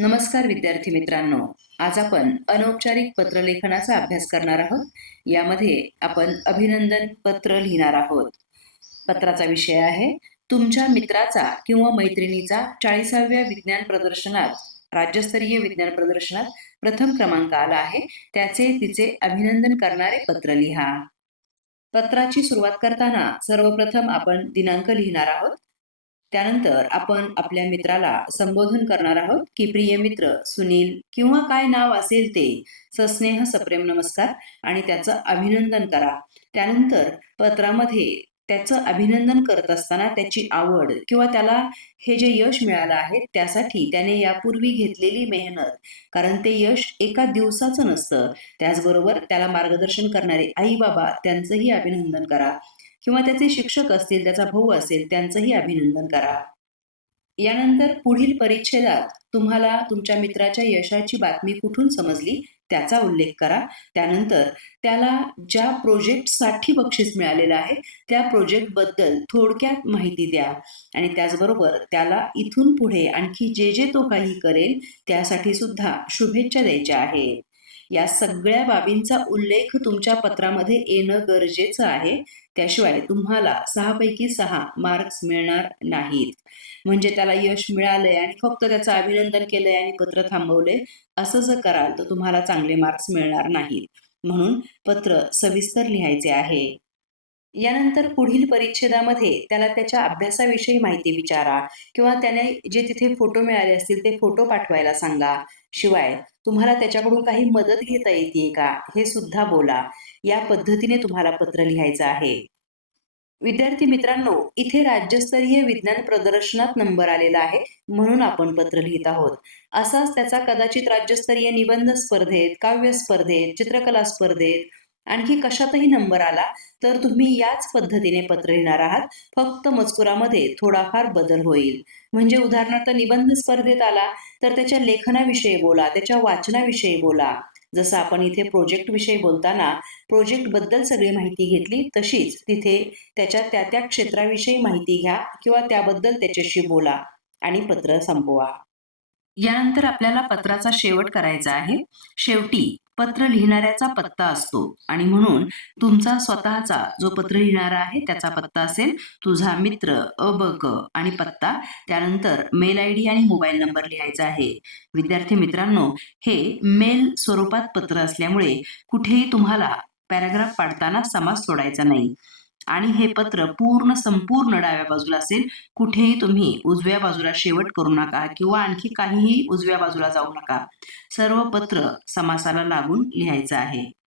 नमस्कार विद्यार्थी मित्रांनो. आज आपण अनौपचारिक पत्रलेखनाचा अभ्यास करणार आहोत. यामध्ये आपण अभिनंदन पत्र लिहिणार आहोत. पत्राचा विषय आहे तुमच्या मित्राचा किंवा मैत्रिणीचा चाळीसाव्या विज्ञान प्रदर्शनात राज्यस्तरीय विज्ञान प्रदर्शनात प्रथम क्रमांक आला आहे. त्याचे तिचे अभिनंदन करणारे पत्र लिहा. पत्राची सुरुवात करताना सर्वप्रथम आपण दिनांक लिहिणार आहोत. त्यानंतर आपण आपल्या मित्राला संबोधन करणार आहोत की प्रिय मित्र सुनील किंवा काय नाव असेल ते सस्नेह सप्रेम नमस्कार आणि त्याचं अभिनंदन करा. त्यानंतर पत्रामध्ये त्याचं अभिनंदन करत असताना त्याची आवड किंवा त्याला हे जे यश मिळालं आहे त्यासाठी त्याने यापूर्वी घेतलेली मेहनत कारण ते यश एका दिवसाचं नसतं. त्याचबरोबर त्याला मार्गदर्शन करणारे आई बाबा त्यांचंही अभिनंदन करा. किंवा त्याचे शिक्षक असतील त्याचा भाऊ असेल त्यांचंही अभिनंदन करा. यानंतर पुढील परिच्छेदात तुम्हाला तुमच्या मित्राच्या यशाची बातमी कुठून समजली त्याचा उल्लेख करा. त्यानंतर त्याला ज्या प्रोजेक्टसाठी बक्षीस मिळालेलं आहे त्या प्रोजेक्टबद्दल थोडक्यात माहिती द्या. आणि त्याचबरोबर त्याला इथून पुढे आणखी जे जे तो काही करेल त्यासाठी सुद्धा शुभेच्छा द्यायच्या आहेत. या सगळ्या बाबींचा उल्लेख तुमच्या पत्रामध्ये येणं गरजेचं आहे. त्याशिवाय तुम्हाला सहापैकी सहा मार्क्स मिळणार नाहीत. म्हणजे त्याला यश मिळालंय आणि फक्त त्याचं अभिनंदन केलंय आणि पत्र थांबवले असं जर कराल तर तुम्हाला चांगले मार्क्स मिळणार नाहीत. म्हणून पत्र सविस्तर लिहायचे आहे. यानंतर पुढील परिच्छेदामध्ये त्याला त्याच्या अभ्यासाविषयी माहिती विचारा किंवा त्याने जे तिथे फोटो मिळाले असतील ते फोटो पाठवायला सांगा. शिवाय तुम्हाला त्याच्याकडून काही मदत घेता येते का? हे सुद्धा बोला. या पद्धतीने तुम्हाला पत्र लिहायचं आहे. विद्यार्थी मित्रांनो इथे राज्यस्तरीय विज्ञान प्रदर्शनात नंबर आलेला आहे म्हणून आपण पत्र लिहित आहोत. असाच त्याचा कदाचित राज्यस्तरीय निबंध स्पर्धेत काव्य स्पर्धेत चित्रकला स्पर्धेत आणखी कशातही नंबर आला तर तुम्ही याच पद्धतीने पत्र लिहिणार आहात. फक्त मजकुरामध्ये थोडाफार बदल होईल. म्हणजे उदाहरणार्थ निबंध स्पर्धेत आला तर त्याच्या लेखनाविषयी बोला त्याच्या वाचनाविषयी बोला. जसं आपण इथे प्रोजेक्ट विषयी बोलताना प्रोजेक्टबद्दल सगळी माहिती घेतली तशीच तिथे त्याच्या त्या त्या क्षेत्राविषयी माहिती घ्या किंवा त्याबद्दल त्याच्याशी बोला आणि पत्र संपवा. यानंतर आपल्याला पत्राचा शेवट करायचा आहे. शेवटी पत्र लिहिणाऱ्याचा पत्ता असतो. आणि म्हणून तुमचा स्वतःचा जो पत्र लिहिणारा आहे त्याचा पत्ता असेल तुझा मित्र अ ब क आणि पत्ता. त्यानंतर मेल आय डी आणि मोबाईल नंबर लिहायचा आहे. विद्यार्थी मित्रांनो हे मेल स्वरूपात पत्र असल्यामुळे कुठेही तुम्हाला पॅराग्राफ पाडताना समास सोडायचा नाही. आणि हे पत्र पूर्ण संपूर्ण डाव्या बाजूला असेल कुठेही तुम्ही उजव्या बाजूला शेवट करू नका किंवा आणखी काहीही उजव्या बाजूला जाऊ नका. सर्व पत्र समासाला लागून लिहायचं आहे.